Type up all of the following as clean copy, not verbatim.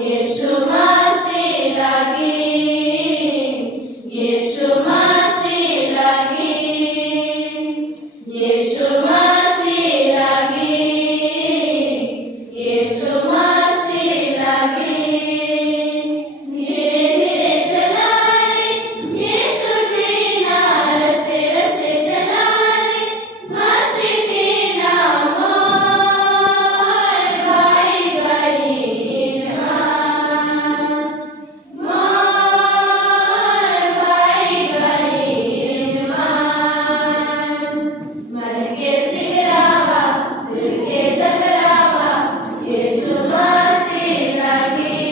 यीशु मसीह लगी, यीशु मसीह लगी, यीशु मसीह लगी, यीशु मसीह लगी। धीरे धीरे चला रे यीशु जी ना, रसे रसे चला रे मसीह जी ना, मोर भाई बड़ी मोर भाई बड़ी मर के सिगरावा फिर के जगरावा, यीशु मसीह लगी,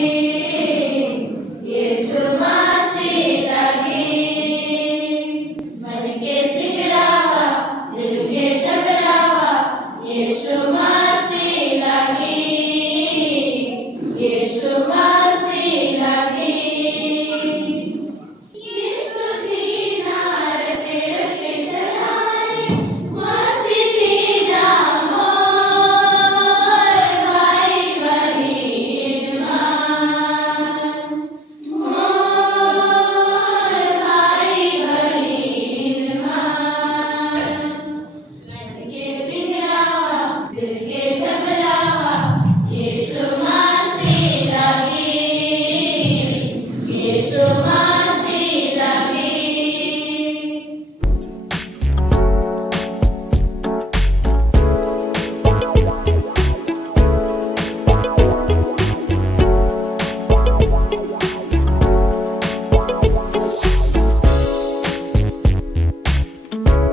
यीशु मसीह लगी। मर के सिगरावा फिर के जगरावा, यीशु मसीह लगी, यीशु मसीह लगी।